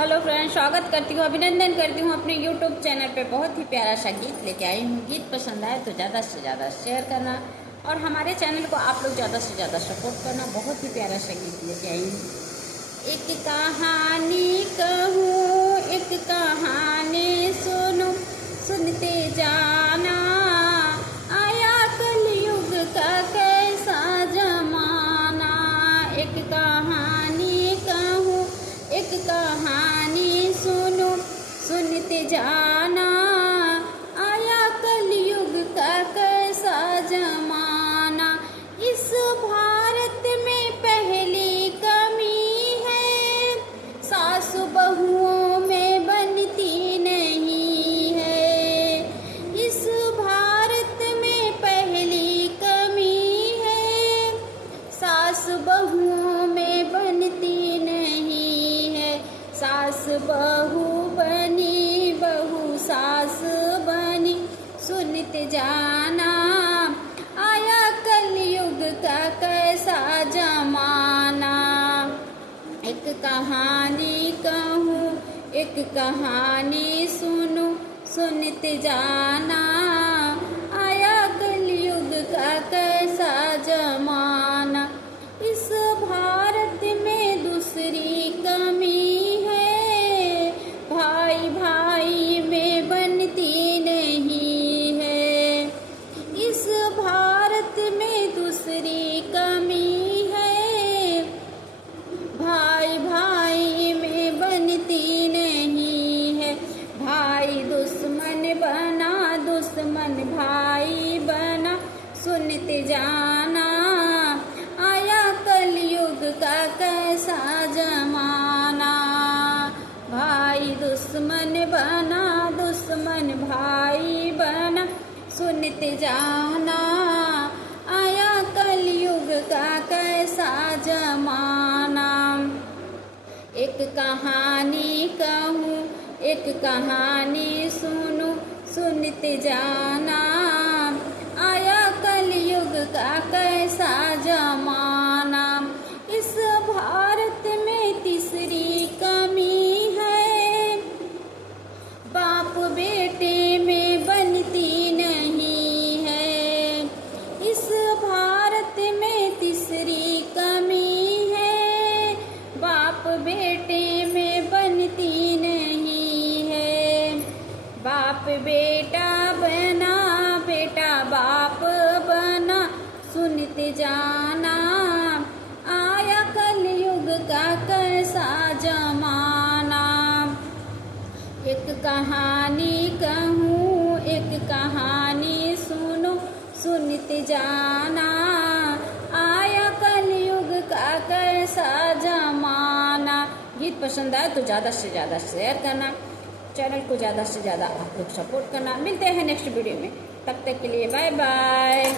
Hello friends, स्वागत करती हूँ, अभिनंदन करती हूँ अपने यूट्यूब चैनल पे। बहुत ही प्यारा सा गीत लेके आई हूँ। गीत पसंद आए तो ज़्यादा से ज़्यादा शेयर करना और हमारे चैनल को आप लोग ज़्यादा से ज़्यादा सपोर्ट करना। बहुत ही प्यारा सा गीत लेके आई हूँ। एक कहानी कहूँ, एक कहानी सुनो, सुनते जाना। आया कलयुग का कैसा जमाना। एक कहानी कहूँ, एक कहानी सुनो, सुनते जाना। आया कलयुग का कैसा जमाना। इस भारत में पहली कमी है, सासु बहुओं में बनती नहीं है। इस भारत में पहली कमी है, सासु बहुओं में बनती नहीं है। सास बहू बनी, बहू सास बनी, सुनते जाना। आया कलयुग का कैसा जमाना। एक कहानी कहूँ, एक कहानी सुनो, सुनते जाना। आया कलयुग का कैसा जमाना। इस भारत में दूसरी कमी है, भाई भाई में बनती नहीं है। इस भारत में दूसरी कमी है, भाई भाई में बनती नहीं है। भाई दुश्मन बना, दुश्मन भाई बना, सुनते जाना। आया कलयुग का कैसा जमाना। भाई दुश्मन बना, दुश्मन भाई बना, सुनते जाना। आया कलयुग का कैसा जमाना। एक कहानी कहूँ, एक कहानी सुनो, सुनते जाना। आया कलयुग का कैसा जमाना। इस भारत में तीसरी कमी है, बाप बेटे में बनती नहीं है। इस भारत में तीसरी कमी है, बाप बेटे में बनती नहीं है। बाप बेटा बना, बेटा बाप बना, सुनते जाना। आया कलयुग का कैसा जमाना। एक कहानी कहूँ, एक कहानी सुनो, सुनते जाना। आया कलयुग का कैसा जमाना। गीत पसंद आए तो ज़्यादा से ज़्यादा शेयर करना, चैनल को ज़्यादा से ज़्यादा आप लोग सपोर्ट करना। मिलते हैं नेक्स्ट वीडियो में, तब तक के लिए बाय बाय।